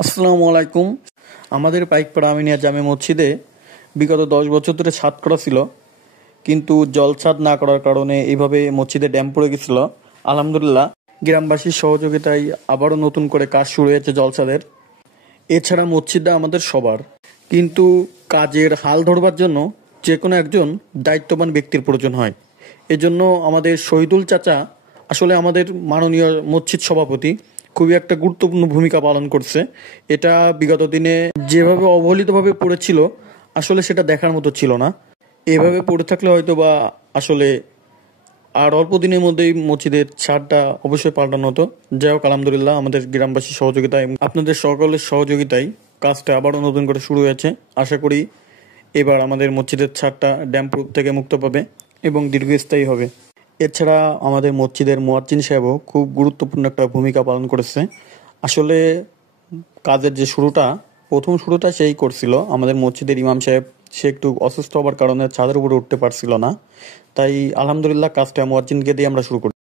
আসসালামু আলাইকুম। আমাদের পাইকপাড়া আমিনিয়া জামে মসজিদে বিগত 10 বছর ধরে ছাদ করা ছিল, কিন্তু জল ছাদ না করার কারণে এইভাবে মসজিদে ড্যাম পড়ে গেছিল। আলহামদুলিল্লাহ, গ্রামবাসীর সহযোগিতায় আবারও নতুন করে কাজ শুরু হয়েছে জল ছাদের। এছাড়া মসজিদটা আমাদের সবার, কিন্তু কাজের হাল ধরবার জন্য যে কোনো একজন দায়িত্ববান ব্যক্তির প্রয়োজন হয়। এজন্য আমাদের শহীদুল চাচা আসলে আমাদের মাননীয় মসজিদ সভাপতি খুবই একটা গুরুত্বপূর্ণ ভূমিকা পালন করছে। এটা বিগত দিনে যেভাবে অবহেলিতভাবে পড়েছিল, আসলে সেটা দেখার মতো ছিল না। এভাবে পড়ে থাকলে হয়তো বা আসলে আর অল্প দিনের মধ্যেই মসজিদের ছাদটা অবশ্যই পাল্টানো হতো। যাই হোক, আলহামদুলিল্লাহ, আমাদের গ্রামবাসীর সহযোগিতায় আপনাদের সকলের সহযোগিতায় কাজটা আবারও নতুন করে শুরু হয়েছে। আশা করি এবার আমাদের মসজিদের ছাদটা ড্যাম প্রুফ থেকে মুক্ত পাবে এবং দীর্ঘস্থায়ী হবে। এছাড়া আমাদের মসজিদের মুয়াজ্জিন সাহেবও খুব গুরুত্বপূর্ণ একটা ভূমিকা পালন করেছে। আসলে কাজের যে প্রথম শুরুটা সেই করছিল। আমাদের মসজিদের ইমাম সাহেব, সে একটু অসুস্থ হবার কারণে ছাদের উপরে উঠতে পারছিল না, তাই আলহামদুলিল্লাহ কাজটা মুয়াজ্জিনকে দিয়ে আমরা শুরু করি।